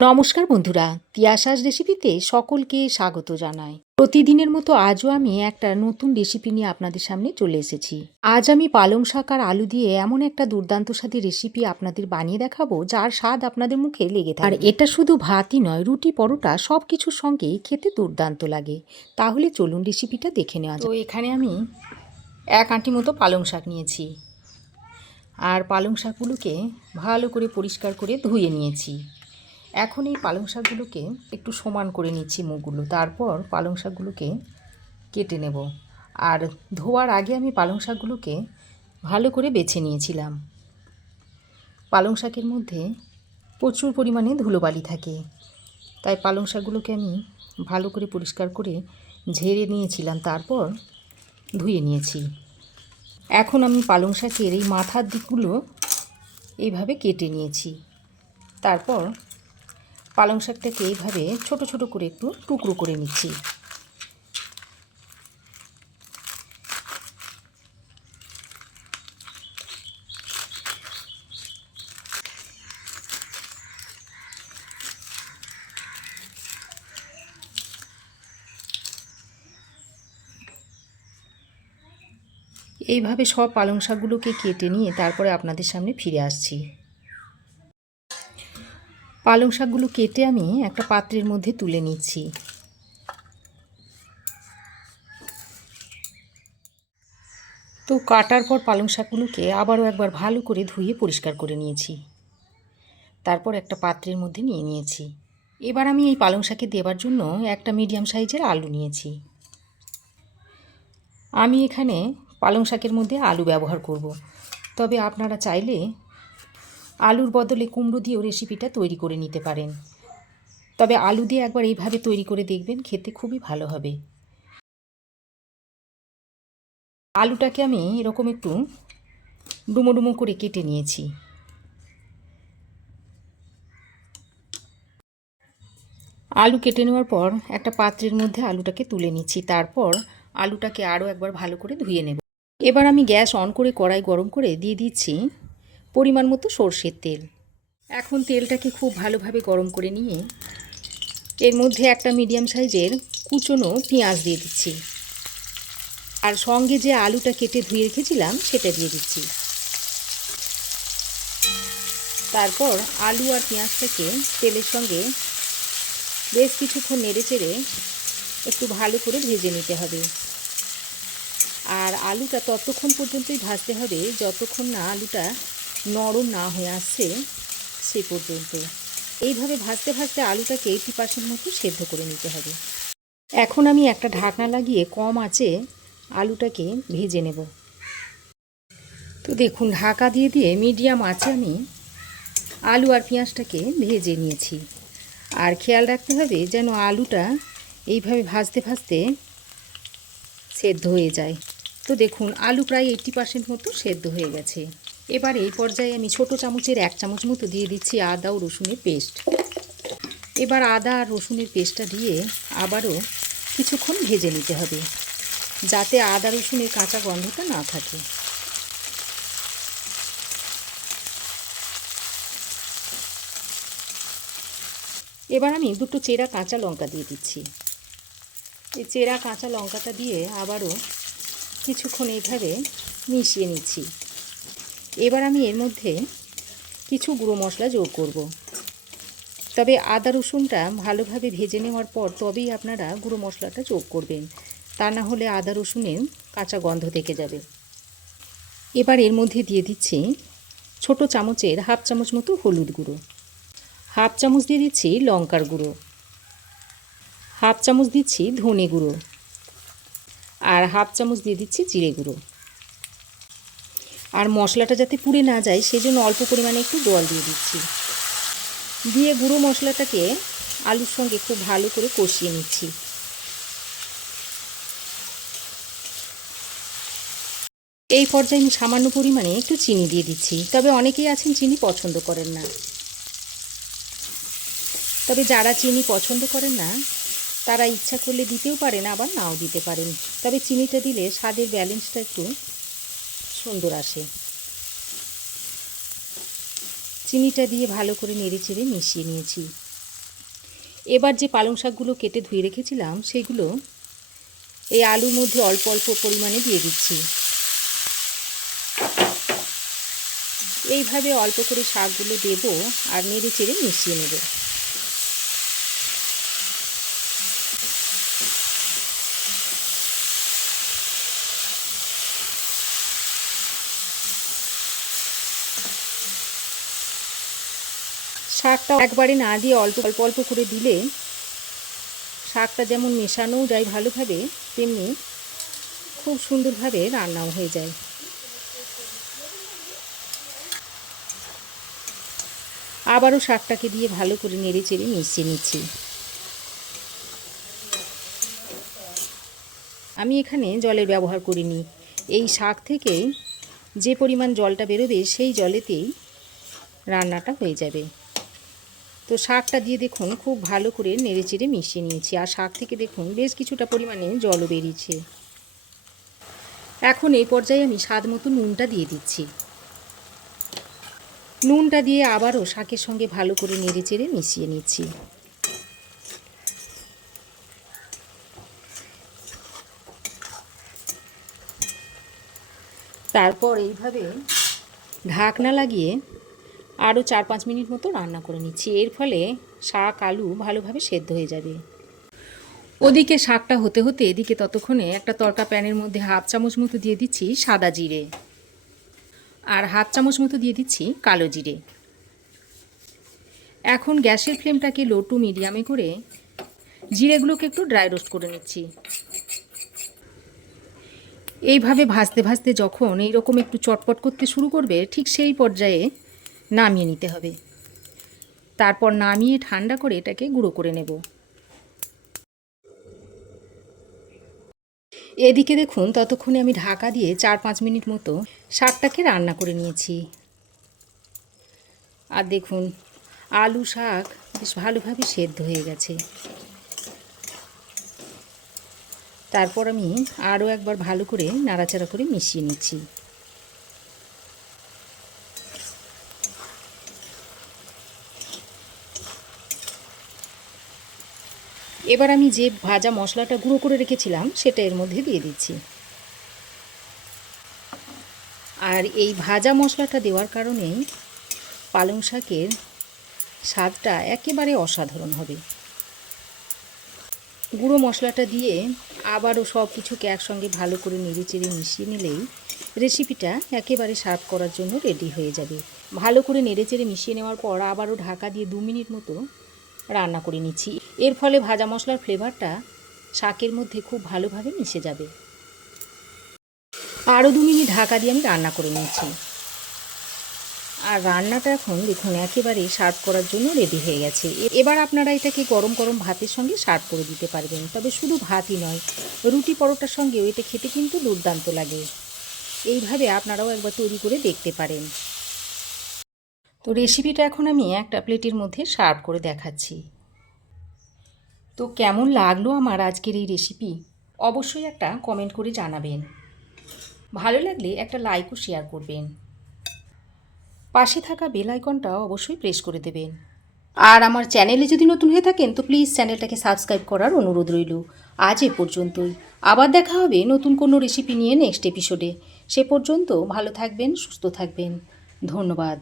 নমস্কার বন্ধুরা, তিয়াসাস রেসিপিতে সকলকে স্বাগত জানাই। প্রতিদিনের মতো আজও আমি একটা নতুন রেসিপি নিয়ে আপনাদের সামনে চলে এসেছি। আজ আমি পালং শাক আর আলু দিয়ে এমন একটা দুর্দান্ত স্বাদের রেসিপি আপনাদের বানিয়ে দেখাবো, যার স্বাদ আপনাদের মুখে লেগে থাকে। আর এটা শুধু ভাতই নয়, রুটি পরোটা সব কিছুর সঙ্গেই খেতে দুর্দান্ত লাগে। তাহলে চলুন রেসিপিটা দেখে নেওয়া যাক। তো এখানে আমি এক আঁটি মতো পালং শাক নিয়েছি, আর পালং শাকগুলোকে ভালো করে পরিষ্কার করে ধুয়ে নিয়েছি। এখন এই পালং শাকগুলোকে একটু সমান করে নিচ্ছি মুখগুলো, তারপর পালং শাকগুলোকে কেটে নেব। আর ধোয়ার আগে আমি পালং শাকগুলোকে ভালো করে বেছে নিয়েছিলাম। পালং শাকের মধ্যে প্রচুর পরিমাণে ধুলোবালি থাকে, তাই পালং শাকগুলোকে আমি ভালো করে পরিষ্কার করে ঝেড়ে নিয়েছিলাম, তারপর ধুয়ে নিয়েছি। এখন আমি পালং শাকের এই মাথার দিকগুলো এইভাবে কেটে নিয়েছি। তারপর পালং শাকটাকে এইভাবে ছোট ছোট করে একটু টুকরো করে নিচ্ছি। এইভাবে সব পালং শাকগুলোকে কেটে নিয়ে তারপরে আপনাদের সামনে ফিরে আসছি। পালং শাকগুলো কেটে আমি একটা পাত্রের মধ্যে তুলে নিচ্ছি। তো কাটার পর পালং শাকগুলোকে আবারও একবার ভালো করে ধুয়ে পরিষ্কার করে নিয়েছি। তারপর একটা পাত্রের মধ্যে নিয়ে নিয়েছি। এবার আমি এই পালং শাকে দেবার জন্য একটা মিডিয়াম সাইজের আলু নিয়েছি। আমি এখানে পালং শাকের মধ্যে আলু ব্যবহার করব, তবে আপনারা চাইলে আলুর বদলে কুমড়ো দিয়েও রেসিপিটা তৈরি করে নিতে পারেন। তবে আলু দিয়ে একবার এইভাবে তৈরি করে দেখবেন, খেতে খুবই ভালো হবে। আলুটাকে আমি এরকম একটু ডুমো ডুমো করে কেটে নিয়েছি। আলু কেটে নেওয়ার পর একটা পাত্রের মধ্যে আলুটাকে তুলে নিচ্ছি। তারপর আলুটাকে আরও একবার ভালো করে ধুয়ে নেব। এবার আমি গ্যাস অন করে কড়াই গরম করে দিয়ে দিচ্ছি পরিমাণ মতো সর্ষের তেল। এখন তেলটাকে খুব ভালোভাবে গরম করে নিয়ে এর মধ্যে একটা মিডিয়াম সাইজের কুচনো পেঁয়াজ দিয়ে দিচ্ছি, আর সঙ্গে যে আলুটা কেটে ধুয়ে রেখেছিলাম সেটা দিয়ে দিচ্ছি। তারপর আলু আর পেঁয়াজটাকে তেলের সঙ্গে বেশ কিছুক্ষণ নেড়ে চেড়ে একটু ভালো করে ভেজে নিতে হবে। আর আলুটা ততক্ষণ পর্যন্তই ভাজতে হবে যতক্ষণ না আলুটা নরম না হয়ে আসছে সে পর্যন্ত। এইভাবে ভাজতে ভাজতে আলুটাকে 80% মতো সেদ্ধ করে নিতে হবে। এখন আমি একটা ঢাকনা লাগিয়ে কম আঁচে আলুটাকে ভেজে নেব। তো দেখুন, ঢাকা দিয়ে দিয়ে মিডিয়াম আঁচে আমি আলু আর পেঁয়াজটাকে ভেজে নিয়েছি। আর খেয়াল রাখতে হবে যেন আলুটা এইভাবে ভাজতে ভাজতে সেদ্ধ হয়ে যায়। তো দেখুন, আলু প্রায় 80% মতো সেদ্ধ হয়ে গেছে। এবার এই পর্যায়ে আমি ছোটো চামচের 1 চামচ মতো দিয়ে দিচ্ছি আদা ও রসুনের পেস্ট। এবার আদা আর রসুনের পেস্টটা দিয়ে আবারও কিছুক্ষণ ভেজে নিতে হবে, যাতে আদা রসুনের কাঁচা গন্ধটা না থাকে। এবার আমি দুটো চেরা কাঁচা লঙ্কা দিয়ে দিচ্ছি। এই চেরা কাঁচা লঙ্কাটা দিয়ে আবারও কিছুক্ষণ এইভাবে মিশিয়ে নিচ্ছি। এবার আমি এর মধ্যে কিছু গুঁড়ো মশলা যোগ করব, তবে আদা রসুনটা ভালোভাবে ভেজে নেওয়ার পর তবেই আপনারা গুঁড়ো মশলাটা যোগ করবেন, তা না হলে আদা রসুনের কাঁচা গন্ধ থেকে যাবে। এবার এর মধ্যে দিয়ে দিচ্ছি ছোটো চামচের 1/2 চামচ মতো হলুদ গুঁড়ো, 1/2 চামচ দিয়ে দিচ্ছি লঙ্কার গুঁড়ো, 1/2 চামচ দিচ্ছি ধনে গুঁড়ো, আর 1/2 চামচ দিয়ে দিচ্ছি জিরে গুঁড়ো। আর মশলাটা যাতে পুড়ে না যায় সেজন্য অল্প পরিমাণে একটু জল দিয়ে দিচ্ছি। দিয়ে গুঁড়ো মশলাটাকে আলুর সঙ্গে খুব ভালো করে কষিয়ে নিচ্ছি। এই পর্যায়ে আমি সামান্য পরিমাণে একটু চিনি দিয়ে দিচ্ছি, তবে অনেকেই আছেন চিনি পছন্দ করেন না। তবে যারা চিনি পছন্দ করেন না তারা ইচ্ছা করলে দিতেও পারেন, আবার নাও দিতে পারেন। তবে চিনিটা দিলে স্বাদের ব্যালেন্সটা একটু সুন্দর আসে। চিনিটা দিয়ে ভালো করে নেড়ে চেড়ে মিশিয়ে নিয়েছি। এবার যে পালং শাকগুলো কেটে ধুয়ে রেখেছিলাম সেগুলো এই আলুর মধ্যে অল্প অল্প পরিমাণে দিয়ে দিচ্ছি। এইভাবে অল্প করে শাকগুলো দেব আর নেড়ে চেড়ে মিশিয়ে নেব। শাকটা একবারে না দিয়ে অল্প অল্প অল্প করে দিলে শাকটা যেমন মেশানোও যায় ভালোভাবে, তেমনি খুব সুন্দরভাবে রান্নাও হয়ে যায়। আবারও শাকটাকে দিয়ে ভালো করে নেড়ে চেড়ে মিশিয়ে নিচ্ছি। আমি এখানে জলের ব্যবহার করিনি। এই শাক থেকে যে পরিমাণ জলটা বেরোবে সেই জলেতেই রান্নাটা হয়ে যাবে। তো শাকটা দিয়ে দেখুন খুব ভালো করে নেড়ে চেড়ে মিশিয়ে নিয়েছি, আর শাক থেকে দেখুন বেশ কিছুটা পরিমাণে জলও বেরিয়েছে। এখন এই পর্যায়ে আমি স্বাদ মতো নুনটা দিয়ে দিচ্ছি। নুনটা দিয়ে আবারও শাকের সঙ্গে ভালো করে নেড়ে চেড়ে মিশিয়ে নিচ্ছি। তারপর এইভাবে ঢাকনা লাগিয়ে আরও 4-5 মিনিট মতো রান্না করে নিচ্ছি। এর ফলে শাক আলু ভালোভাবে সেদ্ধ হয়ে যাবে। ওদিকে শাকটা হতে হতে এদিকে ততক্ষণে একটা তড়কা প্যানের মধ্যে 1/2 চামচ মতো দিয়ে দিচ্ছি সাদা জিরে, আর 1/2 চামচ মতো দিয়ে দিচ্ছি কালো জিরে। এখন গ্যাসের ফ্লেমটাকে লো টু মিডিয়ামে করে জিরেগুলোকে একটু ড্রাই রোস্ট করে নিচ্ছি। এইভাবে ভাজতে ভাজতে যখন এইরকম একটু চটপট করতে শুরু করবে, ঠিক সেই পর্যায়ে নামিয়ে নিতে হবে। তারপর নামিয়ে ঠান্ডা করে এটাকে গুঁড়ো করে নেব। এদিকে দেখুন ততক্ষণে আমি ঢাকা দিয়ে 4-5 মিনিট মতো শাকটাকে রান্না করে নিয়েছি। আর দেখুন আলু শাক বেশ ভালোভাবে সেদ্ধ হয়ে গেছে। তারপর আমি আরও একবার ভালো করে নাড়াচাড়া করে মিশিয়ে নিচ্ছি। এবার আমি যে ভাজা মশলাটা গুঁড়ো করে রেখেছিলাম সেটা এর মধ্যে দিয়ে দিচ্ছি। আর এই ভাজা মশলাটা দেওয়ার কারণে পালং শাকের স্বাদটা একেবারে অসাধারণ হবে। গুঁড়ো মশলাটা দিয়ে আবারও সব কিছুকে একসঙ্গে ভালো করে নেড়ে চেড়ে মিশিয়ে নিলেই রেসিপিটা একেবারে সার্ভ করার জন্য রেডি হয়ে যাবে। ভালো করে নেড়ে চেড়ে মিশিয়ে নেওয়ার পর আবারও ঢাকা দিয়ে 2 মিনিট মতো রান্না করে নিচ্ছি। এর ফলে ভাজা মশলার ফ্লেভারটা শাকের মধ্যে খুব ভালোভাবে মিশে যাবে। আরও 2 মিনিট ঢাকা দিয়ে আমি রান্না করে নিচ্ছি। আর রান্নাটা এখন দেখুন একেবারে সার্ভ করার জন্য রেডি হয়ে গেছে। এবার আপনারা এটাকে গরম গরম ভাতের সঙ্গে সার্ভ করে দিতে পারবেন। তবে শুধু ভাতই নয়, রুটি পরোটার সঙ্গেও এটা খেতে কিন্তু দুর্দান্ত লাগে। এইভাবে আপনারাও একবার তৈরি করে দেখতে পারেন। তো রেসিপিটা এখন আমি একটা প্লেটের মধ্যে সার্ভ করে দেখাচ্ছি। তো কেমন লাগলো আমার আজকের এই রেসিপি অবশ্যই একটা কমেন্ট করে জানাবেন। ভালো লাগলে একটা লাইক ও শেয়ার করবেন। পাশে থাকা বেল আইকনটা অবশ্যই প্রেস করে দেবেন। আর আমার চ্যানেলে যদি নতুন হয়ে থাকেন তো প্লিজ চ্যানেলটাকে সাবস্ক্রাইব করার অনুরোধ রইল। আজ এ পর্যন্তই। আবার দেখা হবে নতুন কোনো রেসিপি নিয়ে নেক্সট এপিসোডে। সে পর্যন্ত ভালো থাকবেন, সুস্থ থাকবেন। ধন্যবাদ।